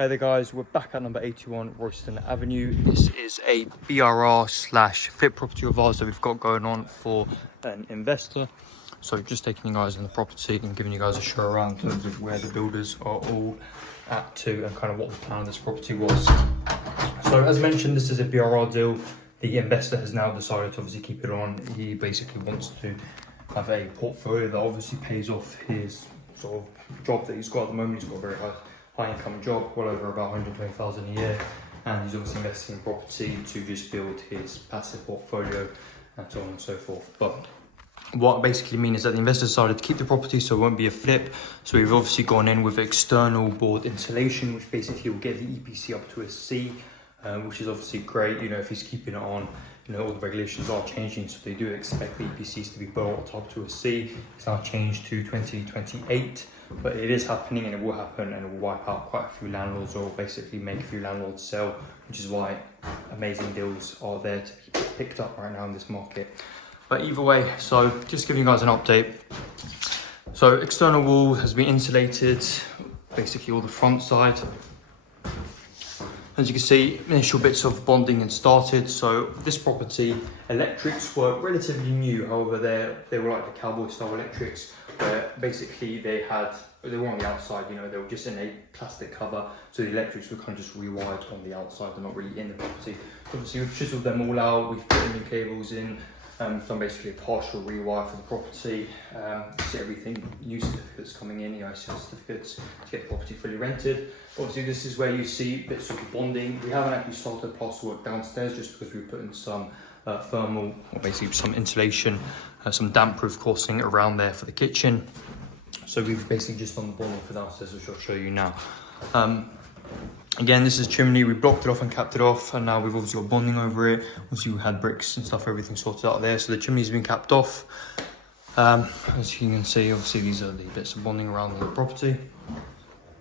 Hey there guys, we're back at number 81 Royston Avenue. This is a BRR slash fit property of ours that we've got going on for an investor. So just taking you guys in the property and giving you guys a show around in terms of where the builders are all at to and kind of what the plan of this property was. So as mentioned, this is a BRR deal. The investor has now decided to obviously keep it on. He basically wants to have a portfolio that obviously pays off his sort of job that he's got at the moment. He's got a very high income job, well over about 120,000 a year, and he's obviously investing in property to just build his passive portfolio and so on and so forth. But what I basically mean is that the investor decided to keep the property so it won't be a flip. So we've obviously gone in with external board insulation, which basically will get the EPC up to a C, which is obviously great. You know, if he's keeping it on, you know, all the regulations are changing, so they do expect the EPCs to be brought up to a C. It's now changed to 2028, but it is happening and it will happen, and it will wipe out quite a few landlords, or basically make a few landlords sell, which is why amazing deals are there to be picked up right now in this market. But either way, so just giving you guys an update. So external wall has been insulated, basically all the front side. As you can see, initial bits of bonding and started. So this property, electrics were relatively new. However, they were like the cowboy style electrics, where basically they were on the outside, you know, they were just in a plastic cover. So the electrics were kind of just rewired on the outside. They're not really in the property. Obviously we've chiseled them all out. We've put new cables in. Done basically a partial rewire for the property. See everything, new certificates coming in, EICR certificates to get the property fully rented. Obviously this is where you see bits of the bonding. We haven't actually started plaster work downstairs just because we put in some thermal, or basically some insulation, some damp proof coursing around there for the kitchen. So we've basically just done the bonding for downstairs, which I'll show you now. Again, this is chimney. We blocked it off and capped it off, and now we've obviously got bonding over it. Obviously we had bricks and stuff, everything sorted out there. So the chimney's been capped off. As you can see, obviously these are the bits of bonding around the property.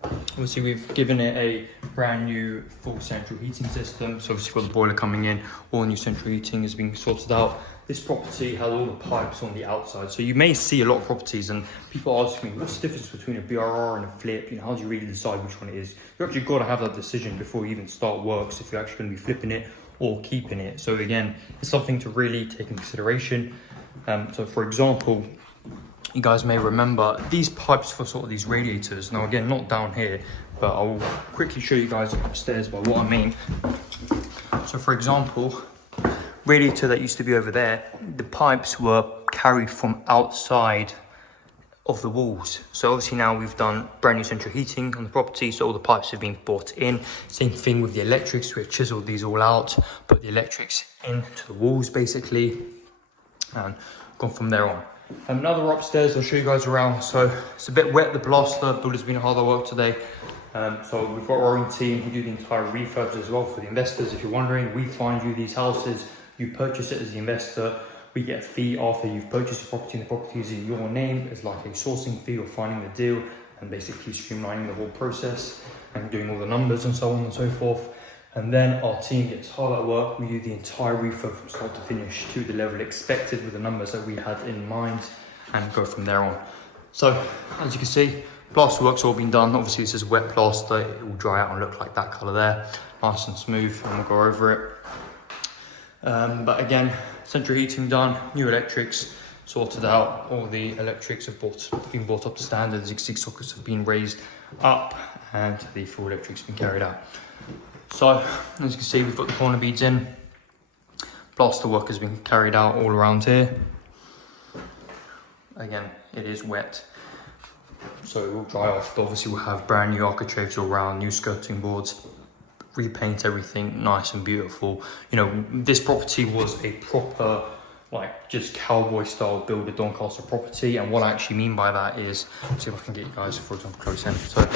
Obviously we've given it a brand new full central heating system. So obviously we've got the boiler coming in, all new central heating is being sorted out. This property has all the pipes on the outside. So you may see a lot of properties and people ask me, what's the difference between a BRR and a flip? You know, how do you really decide which one it is? You actually got to have that decision before you even start works, if you're actually going to be flipping it or keeping it. So again, it's something to really take into consideration. So for example, you guys may remember these pipes for sort of these radiators. Now again, not down here, but I'll quickly show you guys upstairs by what I mean. So for example, radiator that used to be over there, the pipes were carried from outside of the walls. So obviously now we've done brand new central heating on the property, so all the pipes have been brought in. Same thing with the electrics. We've chiseled these all out, put the electrics into the walls basically, and gone from there on. Another upstairs, I'll show you guys around. So it's a bit wet, the plaster, builder's been hard at work today. So we've got our own team who do the entire refurbs as well for the investors. If you're wondering, we find you these houses, you purchase it as the investor, we get a fee after you've purchased the property and the property is in your name. It's like a sourcing fee or finding the deal and basically streamlining the whole process and doing all the numbers and so on and so forth. And then our team gets hard at work. We do the entire refurb from start to finish to the level expected with the numbers that we had in mind and go from there on. So as you can see, plaster work's all been done. Obviously this is wet plaster. It will dry out and look like that colour there. Nice and smooth, and we'll go over it. But again, central heating done, new electrics sorted out. All the electrics have been brought up to standard. As you can see, sockets have been raised up and the full electric's been carried out. So as you can see, we've got the corner beads in. Plaster work has been carried out all around here. Again, it is wet, so it will dry off. But obviously we'll have brand new architraves all around, new skirting boards, repaint everything nice and beautiful. You know, this property was a proper, like, just cowboy style builder Doncaster property. And what I actually mean by that is, let's see if I can get you guys, for example, close in. So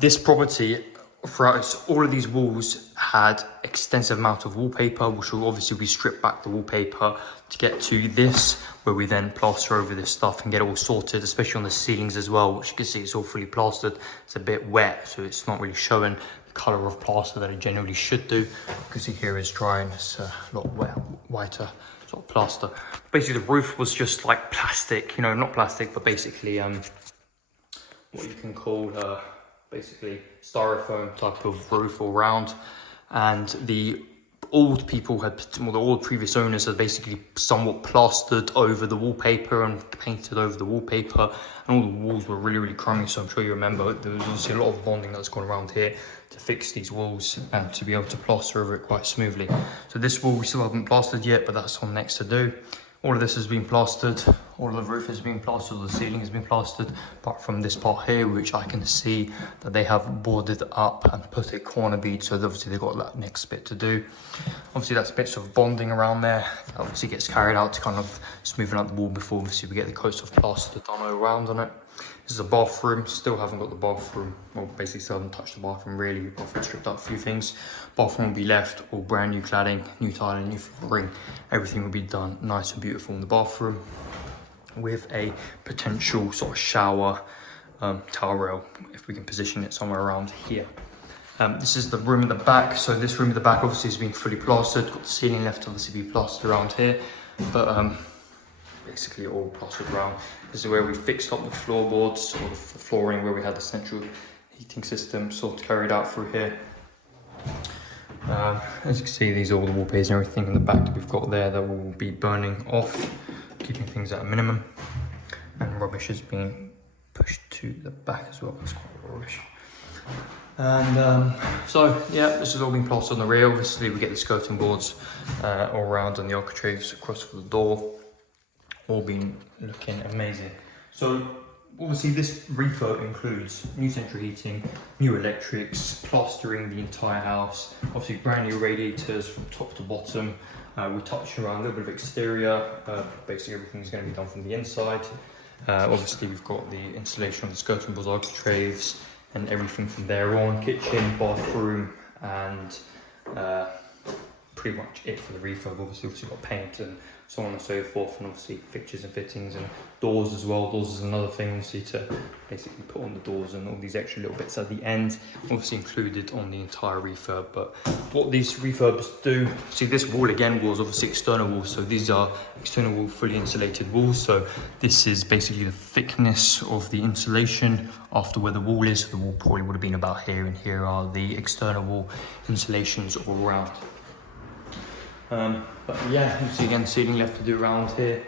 this property, throughout all of these walls, had extensive amount of wallpaper, which will obviously be stripped back the wallpaper to get to this, where we then plaster over this stuff and get it all sorted, especially on the ceilings as well, which you can see it's all fully plastered. It's a bit wet, so it's not really showing the colour of plaster that it generally should do. You can see here it's dry and it's a lot whiter sort of plaster. Basically the roof was just like plastic, you know, not plastic, but basically what you can call basically styrofoam type of roof all round, and the old people had, well, the old previous owners had basically somewhat plastered over the wallpaper and painted over the wallpaper, and all the walls were really crummy. So I'm sure you remember there was obviously a lot of bonding that's gone around here to fix these walls and to be able to plaster over it quite smoothly. So this wall we still haven't plastered yet, but that's on next to do. All of this has been plastered, all of the roof has been plastered, all the ceiling has been plastered, apart from this part here, which I can see that they have boarded up and put a corner bead, so obviously they've got that next bit to do. Obviously that's bits of bonding around there, that obviously gets carried out to kind of smoothen out the wall before obviously we get the coats of plaster done all around on it. This is a bathroom, still haven't got the bathroom, well basically still haven't touched the bathroom really, we've stripped out a few things. Bathroom will be left, all brand new cladding, new tiling, new flooring, everything will be done nice and beautiful in the bathroom, with a potential sort of shower towel rail, if we can position it somewhere around here. This is the room at the back, so this room at the back obviously has been fully plastered, got the ceiling left to obviously be plastered around here, but basically all plastered around. This is where we fixed up the floorboards, or the flooring, where we had the central heating system sort of carried out through here. As you can see, these are all the wallpapers and everything in the back that we've got there that will be burning off, keeping things at a minimum. And rubbish is being pushed to the back as well. That's quite rubbish. And so yeah, this has all been plastered on the rear. Obviously we get the skirting boards all around and the architraves across for the door, all been looking amazing. So obviously this refurb includes new central heating, new electrics, plastering the entire house, obviously brand new radiators from top to bottom. We touched around a little bit of exterior, basically everything's going to be done from the inside. Obviously we've got the installation of the skirting boards, architraves, and everything from there on, kitchen, bathroom, and pretty much it for the refurb. Obviously we've got paint and so on and so forth, and obviously fixtures and fittings and doors as well. Doors is another thing, obviously, to basically put on the doors and all these extra little bits at the end, obviously included on the entire refurb. But what these refurbs do, see this wall again was obviously external walls, so these are external wall fully insulated walls. So this is basically the thickness of the insulation after where the wall is. The wall probably would have been about here, and here are the external wall insulations all around. But yeah, you see again ceiling left to do around here.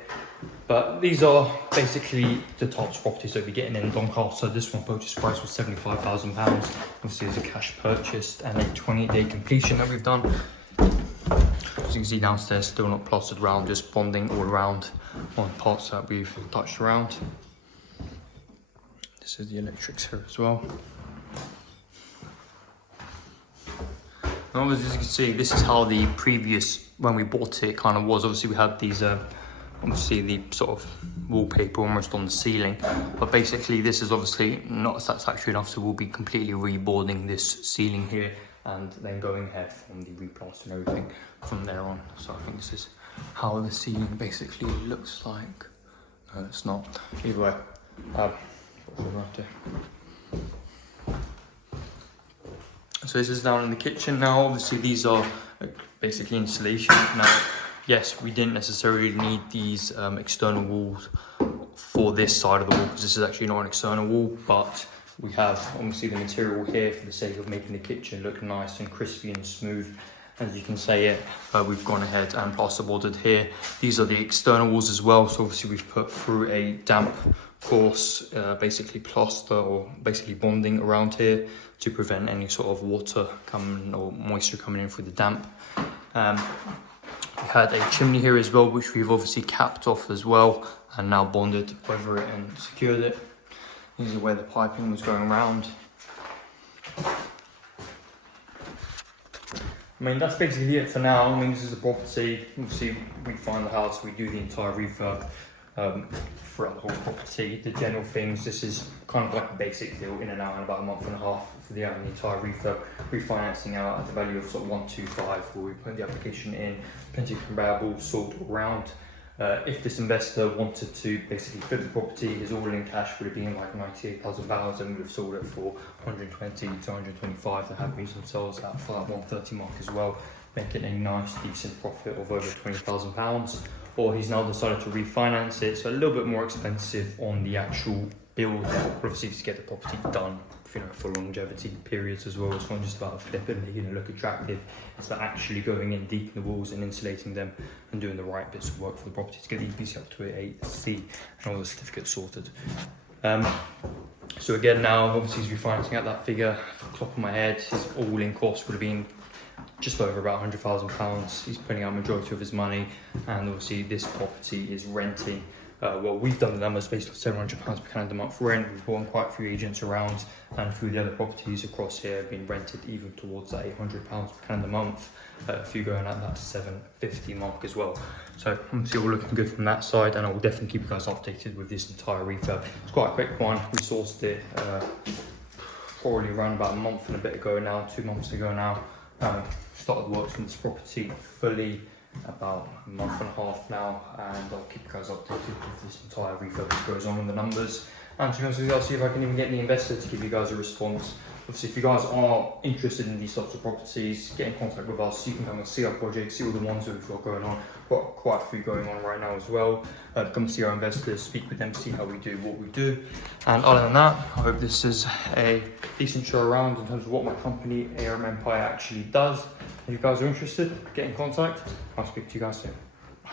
But these are basically the types of properties that we're getting in Doncaster. This one purchase price was £75,000. Obviously it's a cash purchase and a 28-day completion that we've done. As you can see downstairs, still not plastered around, just bonding all around on parts that we've touched around. This is the electrics here as well. And as you can see, this is how the previous, when we bought it, kind of was. Obviously we had these, obviously the sort of wallpaper almost on the ceiling, but basically this is obviously not satisfactory enough, so we'll be completely reboarding this ceiling here and then going ahead from the replaster and everything from there on. So I think this is how the ceiling basically looks like. No, it's not. Either way, so this is down in the kitchen now. Obviously these are basically insulation. Now, yes, we didn't necessarily need these external walls for this side of the wall, because this is actually not an external wall, but we have obviously the material here for the sake of making the kitchen look nice and crispy and smooth, as you can say it. We've gone ahead and plasterboarded here. These are the external walls as well, so obviously we've put through a damp course, basically plaster or basically bonding around here to prevent any sort of water coming or moisture coming in through the damp. We had a chimney here as well, which we've obviously capped off as well and now bonded over it and secured it. These are where the piping was going around. I mean, that's basically it for now. I mean, this is a property. Obviously, we find the house, we do the entire refurb throughout the whole property. The general things, this is kind of like a basic deal, in and out in about a month and a half for the entire refurb. Refinancing out at the value of sort of 125, where we put the application in, plenty of comparables sold around. If this investor wanted to basically flip the property, his all-in cash would have been like £98,000, and we would have sold it for 120 to 125. They have recent sales at for that 130 mark as well, making a nice decent profit of over £20,000. Or he's now decided to refinance it, so a little bit more expensive on the actual build, obviously, to get the property done for longevity periods as well. It's not just about flipping, making it look attractive. It's about actually going in deep in the walls and insulating them and doing the right bits of work for the property to get the EPC up to a 8C and all the certificates sorted. So again, now obviously he's refinancing at that figure. Off the top of my head, his all-in cost would have been just over about £100,000. He's putting out majority of his money, and obviously this property is renting. Well, we've done the numbers based on £700 per calendar month rent. We've brought in quite a few agents around, and through the other properties across here have been rented even towards that £800 per calendar month. A few going at that £750 mark as well. So obviously all looking good from that side, and I will definitely keep you guys updated with this entire refurb. It's quite a quick one. We sourced it probably around about a month and a bit ago now, 2 months ago now. Started works on this property fully about a month and a half now, and I'll keep you guys updated with this entire refurb that goes on in the numbers. And to be honest with you, I'll see if I can even get the investor to give you guys a response. Obviously, if you guys are interested in these types of properties, get in contact with us. You can come and see our projects, see all the ones that we've got going on. Got quite a few going on right now as well. Come see our investors, speak with them, see how we do what we do. And other than that, I hope this is a decent show around in terms of what my company, ARM Empire, actually does. If you guys are interested, get in contact. I'll speak to you guys soon. Bye.